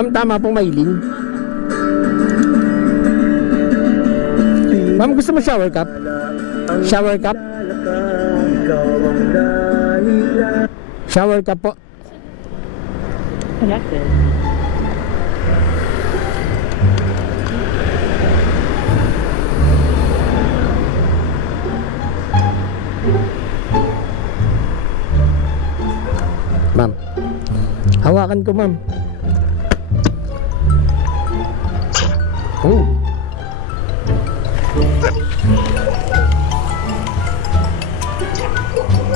Ma'am, tama po, Maylin. Ma'am, gusto mo shower cup? Shower cup? Shower cup po. Connected. Ma'am, hawakan ko, ma'am. Oh.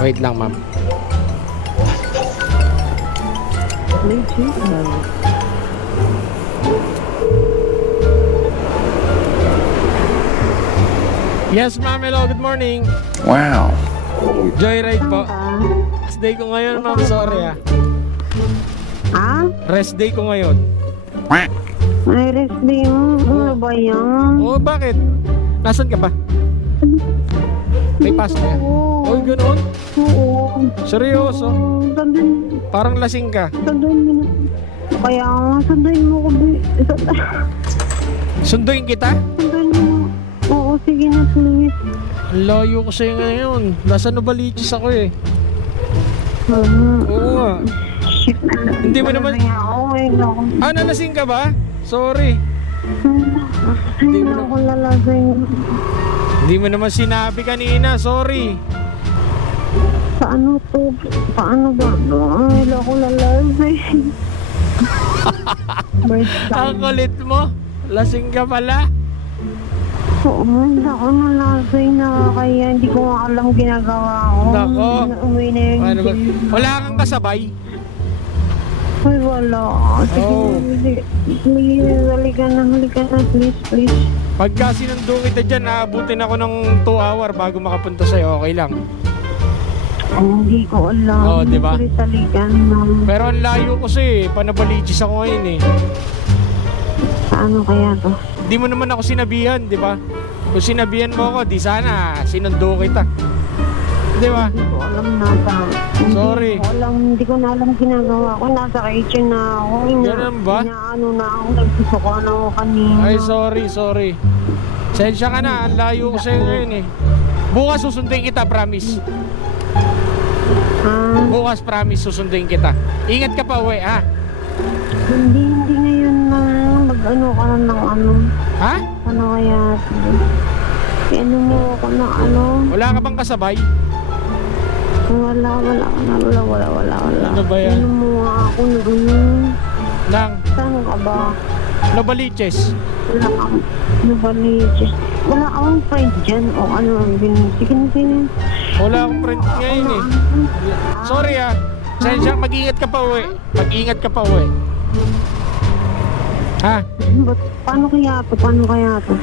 Wait lang, ma'am. Bluetooth mode. Yes, ma'am. Hello, good morning. Wow. Joyride po. Rest day ko ngayon, ma'am. Sorry ah. Ah? Rest day ko ngayon. May rest day mo? Ano ba yan? Oh, bakit? Nasaan ka ba? May pasok ka? Oh, ganoon? Oo. Seryoso? Sandun. Parang lasing ka. Sandun mo na. Kaya nga, sandun mo ko. Sunduin kita? Sandun mo. Oo, sige na, please. Ang layo ko sa'yo ngayon. Nasa Novaliches ako eh. Oo nga. Shit. Hindi mo naman- Ah, nalasing ka ba? Sorry. Hindi na ako lalasing. Hindi mo naman sinabi kanina. Sorry. Paano to? Paano ba? Ay, hindi ako lalasing. Ang kulit mo. Lasing ka pala. Oo, hindi ako nalasing. Nakakaya. Hindi ko nga alam ginagawa ko. Nako. Umuwi na yung Ano ba? Wala kang kasabay? Ay, wala. Sige, Oh. please, halika na, please, please. Pagka sinundo kita dyan, aabutin ako ng 2 hour bago makapunta sa'yo. Okay lang. Hindi ko alam. Oo, di ba? Please, halika na. Pero ang layo ko sa'yo eh. Panabaliches ako ngayon eh. Paano kaya to? Di mo naman ako sinabihan, di ba? Kung sinabihan mo ako, di sana sinundo kita. Di ba? Hindi ko alam na pa. Sorry. Hindi ko na alam ginagawa ko. Nasa kitchen na ako. Ganun ba? Inaano na ako. Nagsusukan ako kanina. Ay, sorry. Sensya ka na, ang layo ko sa'yo ngayon eh. Bukas susunduin kita, promise. Ah, Bukas, promise, susunduin kita. Ingat ka pa uwi, ha? hindi ngayon na mag-ano ka na ng ano. Ha? Ano kaya? Ano mo ako na ano? Wala ka bang kasabay? Wala. Ano ba yan? Ano mo nga ako na ano? Nang Saan ka ba? Novaliches. Wala kang nabaliches. Wala akong friend dyan o ano ang sige. Wala akong friend ngayon eh. Sorry ah. Sensya, mag-ingat ka pa uwi. Mag-ingat ka pa uwi. Ha? Paano kaya to?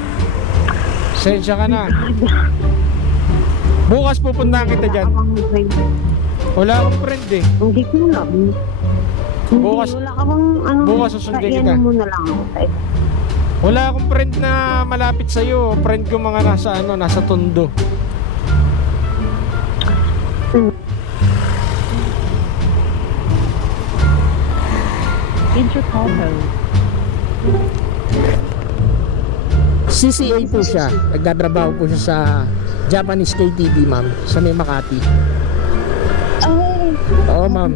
Sensya ka na. Bukas pupuntahan kita dyan. Wala akong friend eh. Hindi ko alam. Bukas- Wala ka bang ano? bukas susundin kita. Kailan mo na lang ako tayo. Wala akong friend na malapit sa'yo. Friend ko mga nasa Tondo. Intercom mode. CCA po siya. Nagtatrabaho po siya sa Japanese KTV, ma'am. Sa may Makati. Ay, Oo, ma'am.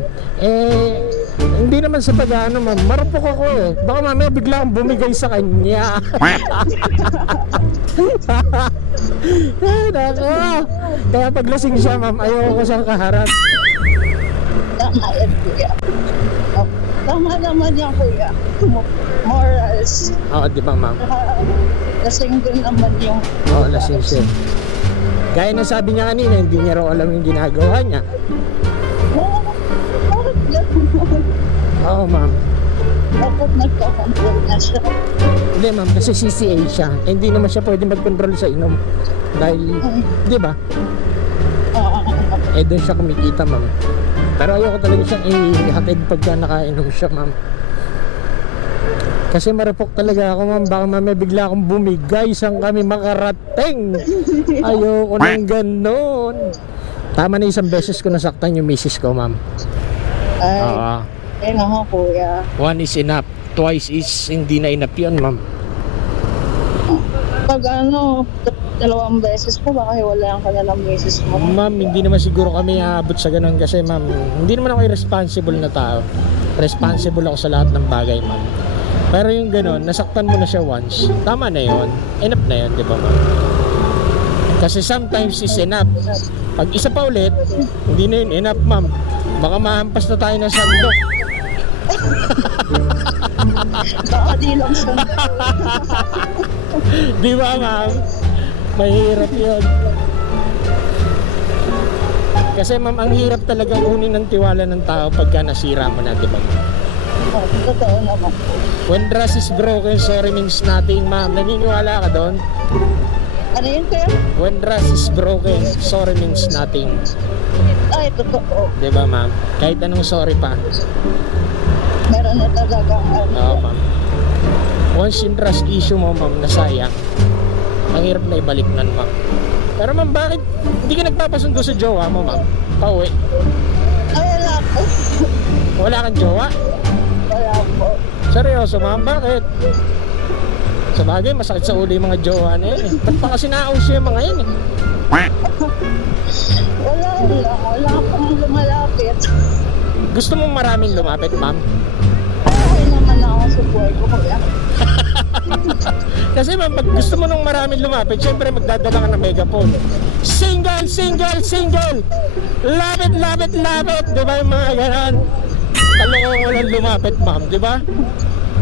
Hindi naman sa pag-ano, ma'am. Marupok ako eh. Baka mamaya bigla akong bumigay sa kanya. Ay, nako. Kaya paglasing siya, ma'am, ayoko ko siyang kaharap. tama yan, kuya. Oh, tama naman yan, kuya. Morals. Oo, di ba, ma'am? Lasing din naman yung... Oo, lasing siya. Gaya na sabi niya kanina, hindi niya raw alam yung ginagawa niya. Oh, bakit gano'n? Oo, ma'am. Bakit nagkakontrol na siya? Hindi, ma'am, kasi CCA siya. Hindi naman siya pwede mag-control sa inom. Dahil, di ba? Doon siya kumikita, ma'am. Pero ayoko talaga siyang ihatid pagka nakainom siya, ma'am. Kasi marupok talaga ako, ma'am. Baka mamaya bigla akong bumigay. Saan kami makarating? Ayoko nang ganon. Tama na, isang beses ko nasaktan yung misis ko, ma'am. Ay, Oo. naku, kuya. One is enough. twice is hindi na enough yun, ma'am. Pag ano, 2 beses po, baka hiwalayan ka na ng misis mo. Ma'am, hindi naman siguro kami aabot sa ganun kasi ma'am, hindi naman ako irresponsible na tao. Responsible ako sa lahat ng bagay, ma'am. Pero yung ganun, nasaktan mo na siya once, tama na yun. Enough na yun, di ba, ma'am? Kasi sometimes is enough. Pag isa pa ulit, hindi na yun enough, ma'am. Baka mahampas na tayo ng sandok. Baka di lang siya. Di ba, ma'am? Mahirap yun. Kasi ma'am, ang hirap talaga kunin ng tiwala ng tao pagka nasira mo na, di ba, ma'am? Oh, totoo naman. When trust is broken, sorry means nothing, ma'am. Naniniwala ka doon? Ano yun kaya? When trust is broken, sorry means nothing. Ay, totoo. Di ba, ma'am? Kahit anong sorry pa. Meron na talagang Oo, ma'am. Once yung trust issue mo, ma'am, nasayang, ang hirap na ibalik nun, ma'am. Pero ma'am, bakit hindi ka nagpapasundo sa jowa mo, ma'am? Pauwi. Ay, wala po. Wala kang jowa? Wala po. Seryoso, ma'am? Bakit? Sa bagay, masakit sa ulo yung mga jowa na yun eh. Ba't pa kasi nauso yung mga yun eh? Wala pong lumalapit. Gusto mong maraming lumapit, ma'am? Okay naman ako sa buhay ko, kuya. Kasi ma'am, pag gusto mo nung maraming lumapit, syempre magdadala ka ng megaphone. Single, single, single! Lapit, lapit, lapit! Di ba yung mga ganon? Talong mo lang lumapit, ma'am, di ba?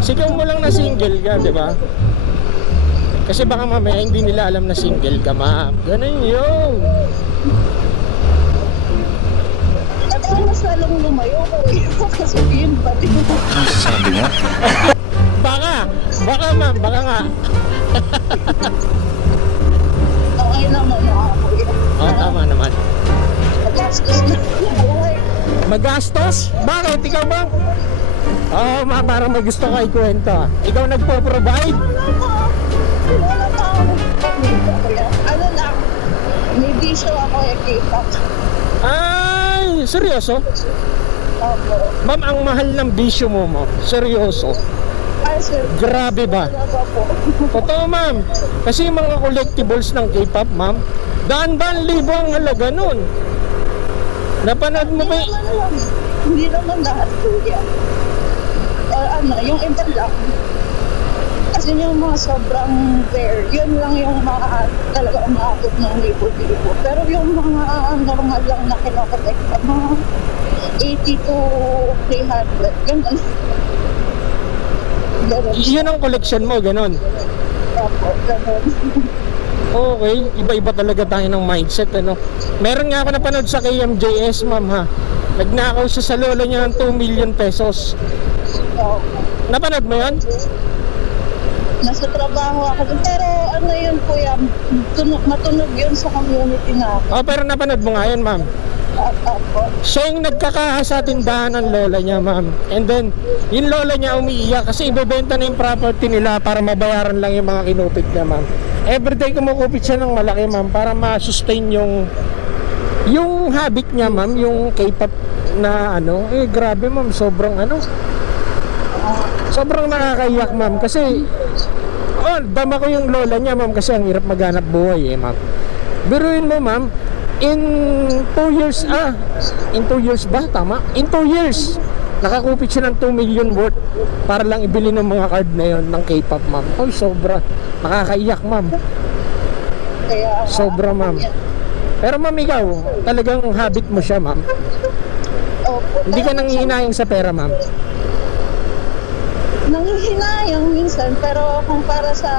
Sigaw mo lang na single ka, di ba? Kasi baka mamaya hindi nila alam na single ka, ma'am. Ganun yun. At saan mas lalong lumayo, kuya? Kasabihin pa din. Sabi nga. Baka ma'am, baka nga. Okay naman ako, kuya. Oo, tama naman. Magastos na buhay. Magastos? Bakit? Ikaw ba? Oo, ma'am, parang may gusto ka ikwento. Ikaw nagpo-provide? Wala pa ako nagpapalita, kuya. Ano lang, may bisyo ako yung K-pop. Ay, seryoso? Opo. Ma'am, ang mahal ng bisyo mo, ma'am. Seryoso. Ay, sir. Grabe ba? Talaga po. Totoo, ma'am. Kasi yung mga collectibles ng K-pop, ma'am, daan-daan libo ang halaga nun. Napanood mo ba? Hindi naman lahat, kuya. Ano, yung iba lang. Kasi yung mga sobrang rare, yun lang yung mga talaga umabot ng libo-libo. Pero yung mga normal lang na kinokolekt, mga 80 to 300, ganun. Ganun. Yun ang collection mo, ganon. Opo, ganun. Okay, iba-iba talaga tayo ng mindset, ano. Meron nga ako napanood sa KMJS, ma'am, ha. Nagnakaw siya sa lolo niya ng 2 million pesos. Opo. Napanood mo yan? Nasa trabaho ako dun. Pero ano yun, kuya, matunog yun sa community namin. Oh, pero napanood mo nga yun, ma'am. Opo. Siya yung nagkakaha sa tindahan ng lola niya, ma'am. And then, yung lola niya umiiyak kasi ibebenta na yung property nila para mabayaran lang yung mga kinupit niya, ma'am. Everyday kumukupit siya ng malaki, ma'am, para ma-sustain yung habit niya, ma'am, yung K-pop na ano. Eh, grabe, ma'am, sobrang ano. Sobrang nakakaiyak, ma'am, kasi dama ko yung lola niya, ma'am, kasi ang hirap maghanap buhay, ma'am. Biruin mo, ma'am, in 2 years, in 2 years ba? Tama? In 2 years, nakakupit siya ng 2 million worth para lang ibili ng mga card na yon ng K-pop, ma'am. Ay, sobra. Nakakaiyak, ma'am. Kaya, Sobra, ma'am. Pero, ma'am, ikaw, talagang habit mo siya, ma'am. Opo. Hindi ka nanghihinayang sa pera, ma'am. Nanghihinayang minsan, pero kung para sa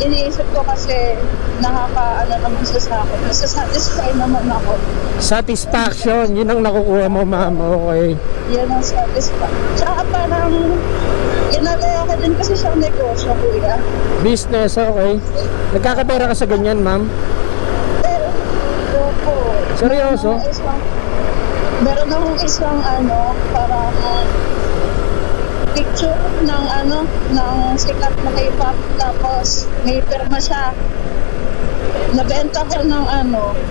iniisip ko kasi nakakaano naman siya sa akin. Nasa-satisfy naman ako. Satisfaction, yun ang nakukuha mo, ma'am. Okay. Yan ang satisfy. Tsaka parang ginagawa ko din kasi siyang negosyo, kuya. Business, okay. Nagkakapera ka sa ganyan, ma'am? Pero, opo. Seryoso? Meron akong isang ano, parang picture ng sikat na K-pop, tapos may pirma siya. Nabenta ko ng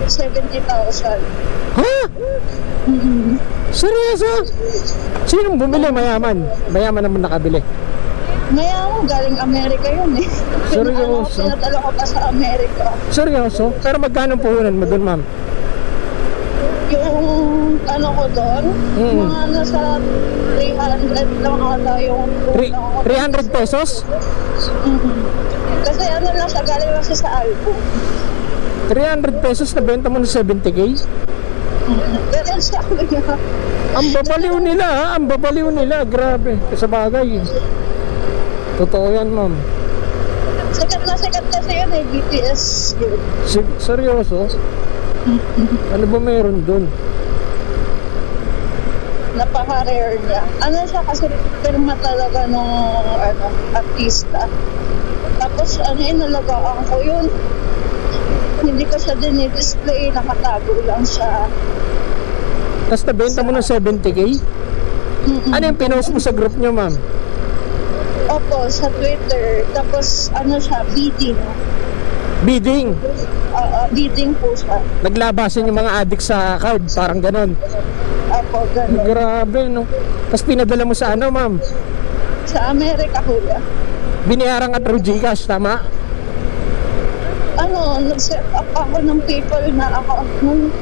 70,000. Ha? Seryoso? Sinong bumili? Mayaman. Mayaman naman nakabili. Mayaman, galing Amerika yun eh. Seryoso? Pinadala ko pa sa Amerika. Seryoso? Pero magkano ang puhunan mo doon, ma'am? Yung ano ko doon, mga nasa 300 lang ata yung 300 pesos? Kasi ano lang siya, galing lang siya sa album. 300 pesos na benta mo ng 70k? Ganun siya kuya. Ang babaliw nila ha, ang babaliw nila, grabe. Sa bagay. Totoo yan, ma'am. Sikat kasi yun eh, BTS yun. Seryoso? Ano ba meron doon? Napaka-rare niya. Ano siya kasi pirma talaga nung artista. Tapos inalagaan ko yun. Hindi ko siya dinidisplay, nakatago lang siya. Tapos nabenta mo ng 70k? Ano yung pinost mo sa group nyo, ma'am? Opo, sa Twitter. Tapos siya, bidding. Bidding. Bidding po siya. Naglabasan yung mga addict sa card, parang ganon. Opo, gano'n. Grabe, no? Tapos pinadala mo sa ano, ma'am? Sa Amerika, kuya. Binayaran ka through Gcash, tama? Nag-set up ako ng PayPal na account nun.